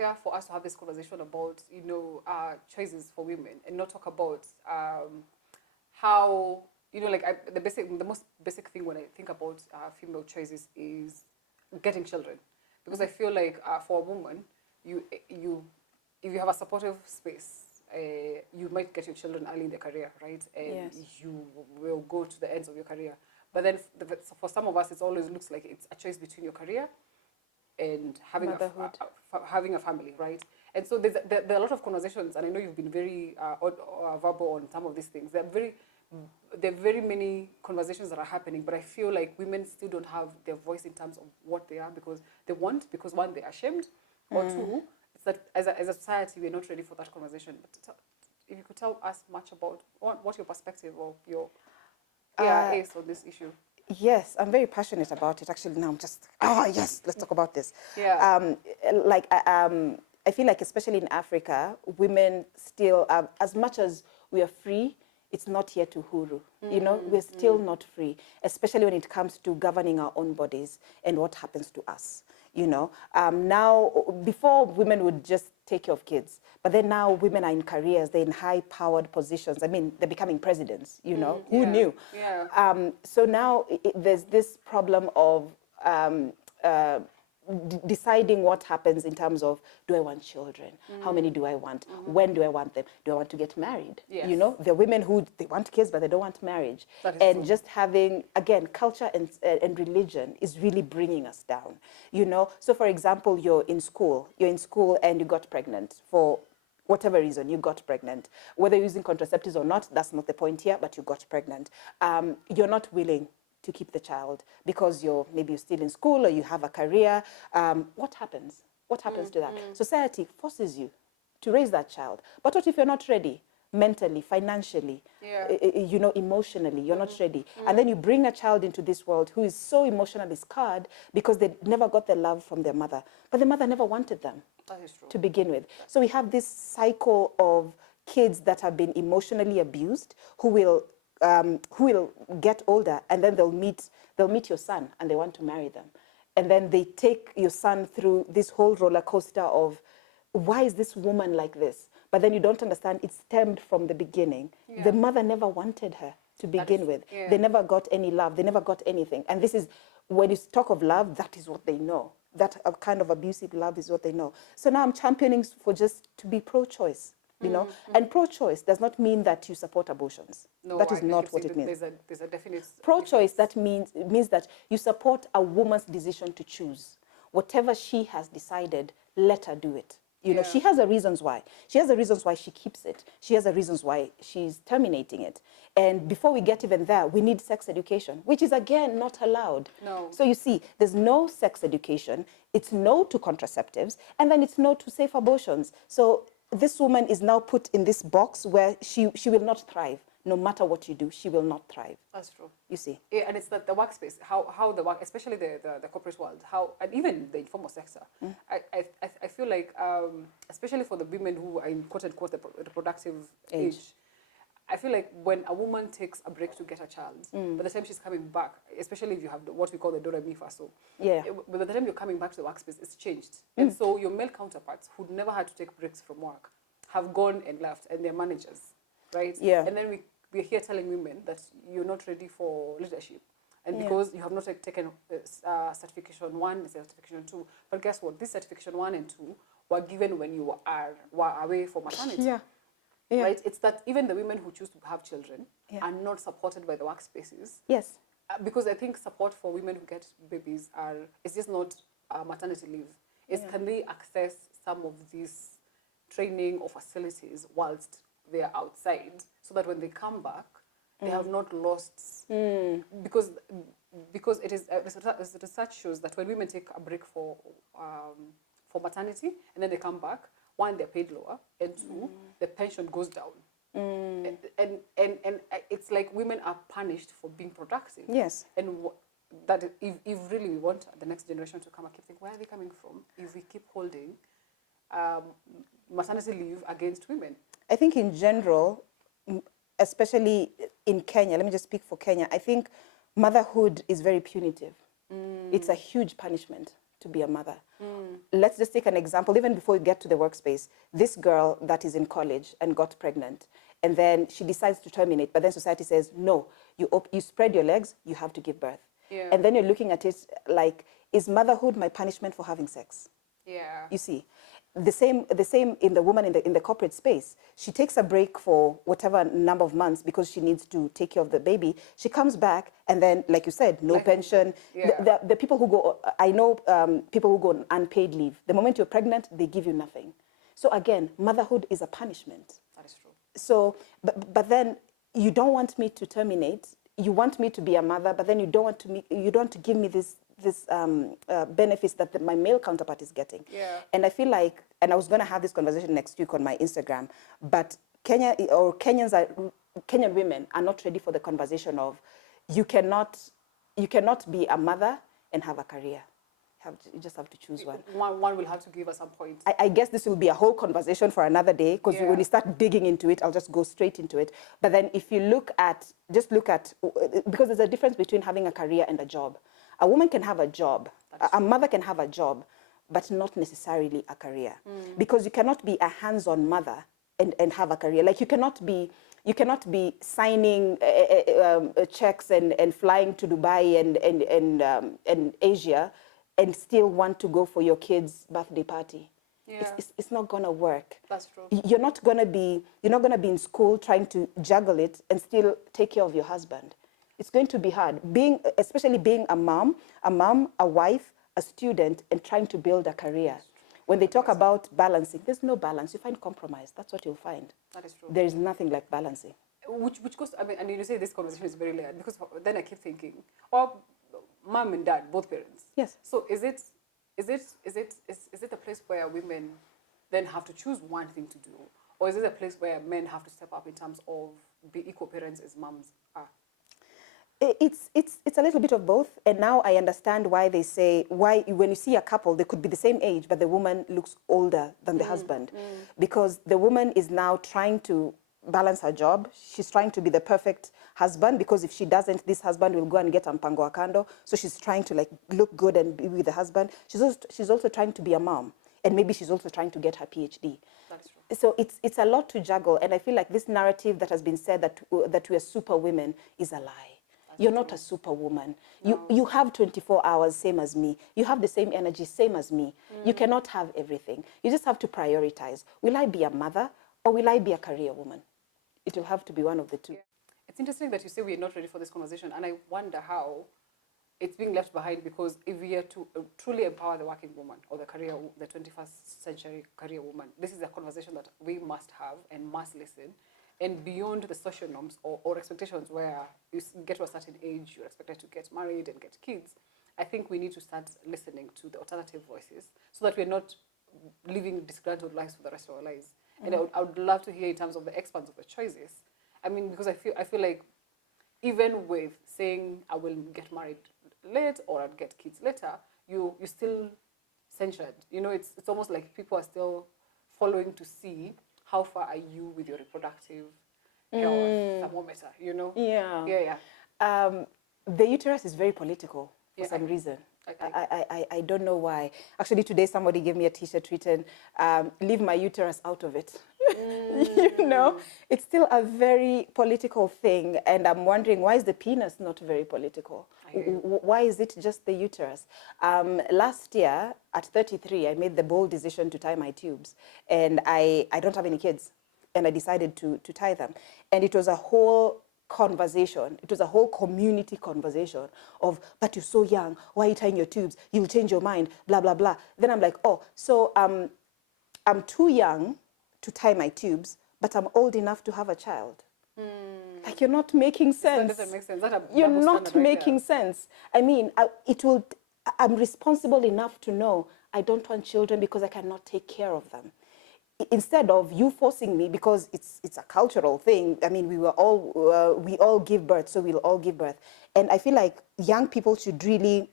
unfair for us to have this conversation about, choices for women and not talk about how, the most basic thing when I think about female choices is getting children. Because I feel like for a woman, if you have a supportive space, you might get your children early in their career, right? And you will go to the ends of your career. But then for some of us, it always looks like it's a choice between your career and having having a family, right? And so there are a lot of conversations, and I know you've been very verbal on some of these things. There are very many conversations that are happening, but I feel like women still don't have their voice in terms of what they are because one, they're ashamed, or two, it's that as a society, we're not ready for that conversation. But if you could tell us much about what your perspective or your is on this issue. Yes, I'm very passionate about it. Actually, now I'm just, yes, let's talk about this. Yeah. I feel like especially in Africa, women still, as much as we are free, it's not yet uhuru. We're still not free, especially when it comes to governing our own bodies and what happens to us. Now, before women would just take care of kids, but then now women are in careers, they're in high-powered positions. I mean, they're becoming presidents, who knew? Yeah. So now there's this problem of deciding what happens in terms of, do I want children? How many do I want? When do I want them? Do I want to get married? Yes. There are women who, they want kids, but they don't want marriage. And true. Just having, again, culture and religion is really bringing us down. So for example, you're in school and you got pregnant for whatever reason, you got pregnant. Whether you're using contraceptives or not, that's not the point here, but you got pregnant. You're not willing to keep the child because maybe you're still in school or you have a career. What happens? What happens to that? Society forces you to raise that child. But what if you're not ready? Mentally, financially, emotionally, you're not ready. And then you bring a child into this world who is so emotionally scarred because they never got the love from their mother. But the mother never wanted them to begin with. So we have this cycle of kids that have been emotionally abused who will get older, and then they'll meet your son and they want to marry them. And then they take your son through this whole roller coaster of, why is this woman like this? But then you don't understand it stemmed from the beginning. Yeah. The mother never wanted her to begin with. Yeah. They never got any love. They never got anything. And this is, when you talk of love, that is what they know. That kind of abusive love is what they know. So now I'm championing for just to be pro-choice. And pro-choice does not mean that you support abortions. No, that is not what it means. There's a definite pro-choice. That means that you support a woman's decision to choose. Whatever she has decided, let her do it. She has her reasons why. She has the reasons why she keeps it. She has the reasons why she's terminating it. And before we get even there, we need sex education, which is, again, not allowed. No. So you see, there's no sex education. It's no to contraceptives. And then it's no to safe abortions. So this woman is now put in this box where she will not thrive. No matter what you do, she will not thrive. That's true. You see? Yeah, and it's the workspace, how the work, especially the corporate world, and even the informal sector. I feel like, especially for the women who are in quote-unquote the reproductive age, I feel like when a woman takes a break to get a child, by the time she's coming back, especially if you have what we call the Dora Mifa, by the time you're coming back to the workspace, it's changed. And so your male counterparts who never had to take breaks from work have gone and left, and they're managers, right? Yeah. And then we're here telling women that you're not ready for leadership. And because you have not taken certification 1 and certification 2. But guess what? This certification 1 and 2 were given when you were away for maternity. Yeah. Right? It's that even the women who choose to have children are not supported by the workspaces. Yes. Because I think support for women who get babies it's just not maternity leave. It's can they access some of these training or facilities whilst they're outside, so that when they come back, they have not lost, because it is research shows that when women take a break for maternity and then they come back, 1, they're paid lower, and 2, the pension goes down. And it's like women are punished for being productive. Yes. And that if really we want the next generation to come, I keep thinking, where are they coming from if we keep holding maternity leave against women? I think in general, especially in Kenya, let me just speak for Kenya, I think motherhood is very punitive. It's a huge punishment to be a mother. Let's just take an example, even before you get to the workspace. This girl that is in college and got pregnant, and then she decides to terminate, but then society says, no, you spread your legs, you have to give birth. Yeah. And then you're looking at it like, is motherhood my punishment for having sex? Yeah. You see, the same in the woman in the corporate space. She takes a break for whatever number of months because she needs to take care of the baby. She comes back, and then, like you said, no pension. Yeah. The people who go, I know people who go on unpaid leave. The moment you're pregnant, they give you nothing. So again, motherhood is a punishment. That is true. So, but then you don't want me to terminate. You want me to be a mother, but then you don't want to give me this benefits that my male counterpart is getting. Yeah. And I feel like, and I was going to have this conversation next week on my Instagram, but Kenyan women are not ready for the conversation of you cannot be a mother and have a career. You just have to choose one. One will have to give us some points. I guess this will be a whole conversation for another day, because when you start digging into it, I'll just go straight into it. But then if you look at, because there's a difference between having a career and a job. A woman can have a job, a mother can have a job, but not necessarily a career. Because you cannot be a hands-on mother and have a career. Like you cannot be signing checks and flying to Dubai and Asia and still want to go for your kid's birthday party. Yeah. It's not gonna work. That's true. You're not gonna be in school trying to juggle it and still take care of your husband. It's going to be hard. Especially being a mom, a wife, a student, and trying to build a career. When they talk about balancing, there's no balance. You find compromise. That's what you'll find. That is true. There is nothing like balancing. Which goes, I mean, and you say this conversation is very layered, because then I keep thinking, well, mom and dad, both parents. Yes. So is it a place where women then have to choose one thing to do, or is it a place where men have to step up in terms of be equal parents as moms are? It's a little bit of both, and now I understand why they say, why when you see a couple, they could be the same age, but the woman looks older than the husband, because the woman is now trying to balance her job. She's trying to be the perfect husband, because if she doesn't, this husband will go and get mpango wa kando. So she's trying to like look good and be with the husband. She's also trying to be a mom, and maybe she's also trying to get her PhD. That's true. So it's a lot to juggle, and I feel like this narrative that has been said that we are super women is a lie. You're not a superwoman. No. You have 24 hours, same as me. You have the same energy, same as me. You cannot have everything. You just have to prioritize. Will I be a mother, or will I be a career woman? It will have to be one of the two. Yeah. It's interesting that you say we are not ready for this conversation, and I wonder how it's being left behind, because if we are to truly empower the working woman or the 21st century career woman, this is a conversation that we must have and must listen. And beyond the social norms or expectations where you get to a certain age, you're expected to get married and get kids, I think we need to start listening to the alternative voices so that we're not living disgruntled lives for the rest of our lives. And I would love to hear in terms of the expanse of the choices. I mean, because I feel like even with saying I will get married late or I'll get kids later, you still censured. You know, it's almost like people are still following to see how far are you with your reproductive health thermometer, you know? Yeah. Yeah. The uterus is very political for some reason. I don't know why. Actually, today somebody gave me a T-shirt written, leave my uterus out of it. You know, it's still a very political thing. And I'm wondering, why is the penis not very political? Why is it just the uterus? Last year, at 33, I made the bold decision to tie my tubes. And I don't have any kids. And I decided to tie them. And it was a whole conversation. It was a whole community conversation of, but you're so young, why are you tying your tubes? You'll change your mind, blah, blah, blah. Then I'm like, oh, so I'm too young to tie my tubes, but I'm old enough to have a child. Like, you're not making sense. That doesn't make sense. You're not making sense. I mean, I'm responsible enough to know I don't want children because I cannot take care of them. Instead of you forcing me, because it's a cultural thing. I mean, we all give birth, so we'll all give birth. And I feel like young people should really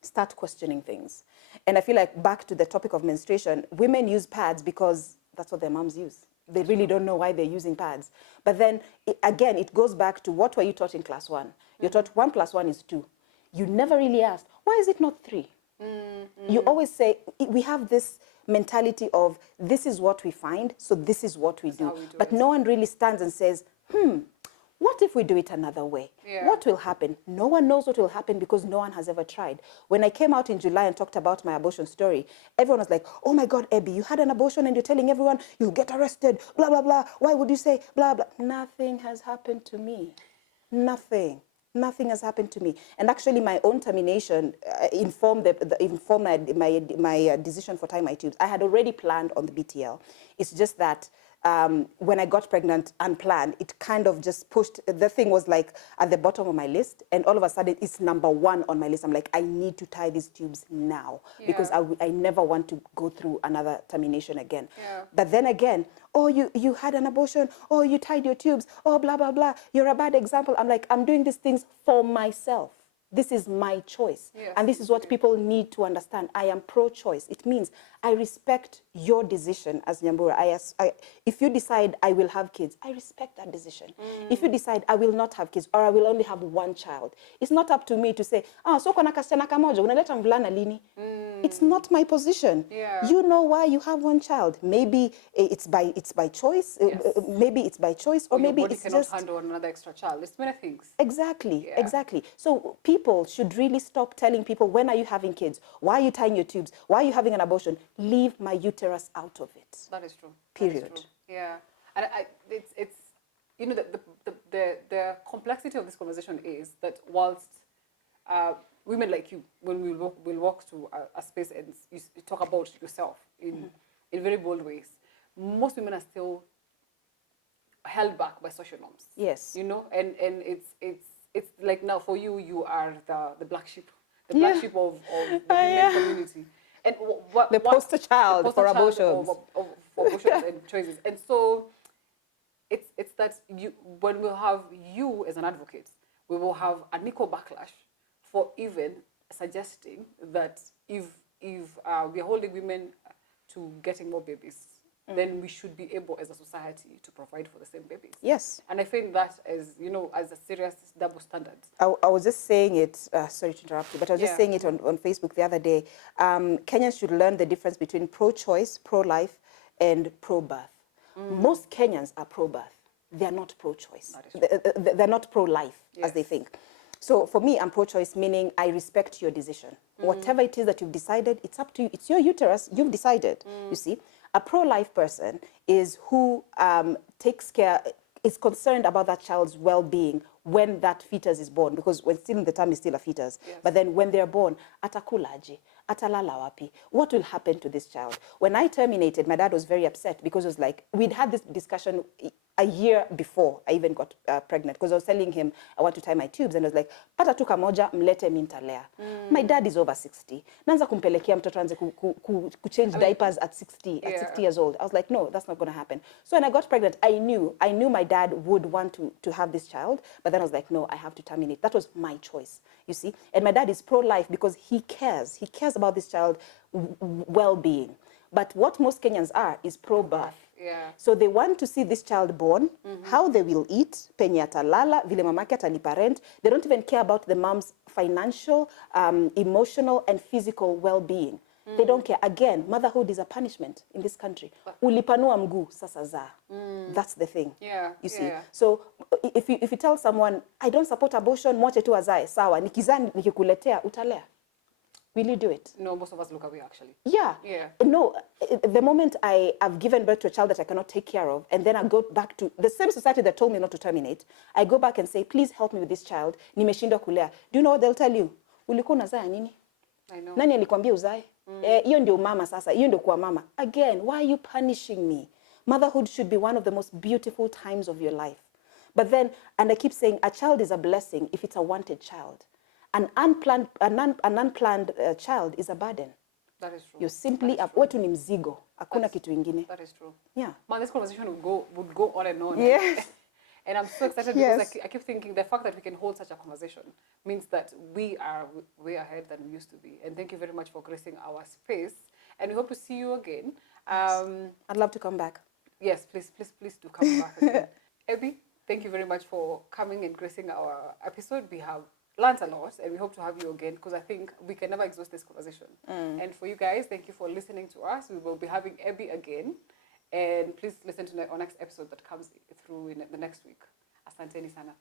start questioning things. And I feel like, back to the topic of menstruation, women use pads because that's what their moms use. They really don't know why they're using pads. But then, again, it goes back to what were you taught in class 1? You're taught 1 + 1 is 2. You never really asked, why is it not 3? You always say, we have this mentality of this is what we find, so this is what we do. how we do But it. no one really stands and says, what if we do it another way? Yeah. What will happen? No one knows what will happen because no one has ever tried. When I came out in July and talked about my abortion story, everyone was like, oh my God, Ebby, you had an abortion and you're telling everyone you'll get arrested, blah, blah, blah. Why would you say blah, blah? Nothing has happened to me. Nothing. Nothing has happened to me. And actually, my own termination informed my decision for tying my tubes. I had already planned on the BTL. It's just that when I got pregnant unplanned, it kind of just pushed. The thing was like at the bottom of my list, and all of a sudden, it's number one on my list. I'm like, I need to tie these tubes now because I never want to go through another termination again. Yeah. But then again, oh, you had an abortion, oh, you tied your tubes, oh, blah, blah, blah. You're a bad example. I'm like, I'm doing these things for myself. This is my choice. Yes, and this is what people need to understand. I am pro-choice. It means I respect your decision as Nyambura. If you decide I will have kids, I respect that decision. If you decide I will not have kids or I will only have one child, it's not up to me to say, so kuna kasichana kamoja, unaleta mvulana lini? It's not my position. Yeah. You know why you have one child. Maybe it's by choice. Yes. Maybe it's by choice, or maybe your body it's cannot just handle another extra child. It's many things. Exactly, Yeah. exactly. So people should really stop telling people, when are you having kids? Why are you tying your tubes? Why are you having an abortion? Leave my uterus out of it. That is true. Period. That is true. Yeah, and it's you know the complexity of this conversation is that whilst women like you, when we'll walk to a space and you talk about yourself in very bold ways, most women are still held back by social norms. Yes. You know, and it's like now for you, you are the black sheep, the black sheep of the women community. And The poster child for abortions. of abortions and choices. And so it's that when we'll have you as an advocate, we will have an equal backlash for even suggesting that if we are holding women to getting more babies, then we should be able as a society to provide for the same babies. Yes. And I think that as a serious double standard. I was just saying it, sorry to interrupt you, but I was just saying it on Facebook the other day. Kenyans should learn the difference between pro-choice, pro-life, and pro-birth. Most Kenyans are pro-birth. They are not pro-choice. They're not pro-life, as they think. So for me, I'm pro-choice, meaning I respect your decision. Whatever it is that you've decided, it's up to you. It's your uterus. You've decided, you see. A pro-life person is who takes care, is concerned about that child's well-being when that fetus is born, because when still in the term is still a fetus. Yes. But then when they're born, atakulaji, atalala wapi, what will happen to this child? When I terminated, my dad was very upset because it was like, we'd had this discussion a year before I even got pregnant, because I was telling him I want to tie my tubes, and I was like, pata tu kamoja mlete mintalea. My dad is over 60. Naanza kumpelekea mtoto anze change diapers at 60 years old. I was like, no, that's not going to happen. So when I got pregnant, I knew my dad would want to have this child, but then I was like, no, I have to terminate. That was my choice, you see. And my dad is pro-life because he cares about this child's well-being. But what most Kenyans are is pro-birth. Yeah. So they want to see this child born, how they will eat, penye atalala, vile mamake atalipa rent. They don't even care about the mom's financial, emotional, and physical well-being. They don't care. Again, motherhood is a punishment in this country. Ulipanua mguu, sasa zaa. That's the thing. Yeah. You see. So if you tell someone, I don't support abortion, mwache tu azae, sawa, nikizaa nikikuletea, utalea. Will you do it? No, most of us look away, actually. Yeah. No, the moment I've given birth to a child that I cannot take care of, and then I go back to the same society that told me not to terminate, I go back and say, please help me with this child. Nimeshindwa kulea. Do you know what they'll tell you? Ulikuwa unazaa nini? I know. Nani alikwambia uzae? Hiyo ndio mama sasa. Hiyo ndio kuwa mama. Again, why are you punishing me? Motherhood should be one of the most beautiful times of your life. But then, and I keep saying, a child is a blessing if it's a wanted child. An unplanned child is a burden. That is true. You're simply wetu ni mzigo. Hakuna kitu ingine. That is true. Yeah. Man, this conversation would go on and on. Yes. And I'm so excited because I keep thinking the fact that we can hold such a conversation means that we are way ahead than we used to be. And thank you very much for gracing our space. And we hope to see you again. I'd love to come back. Yes, please do come back again. Ebby, thank you very much for coming and gracing our episode. We have learned a lot, and we hope to have you again because I think we can never exhaust this conversation. And for you guys, thank you for listening to us. We will be having Ebby again, and please listen to our next episode that comes through in the next week. Asanteni sana.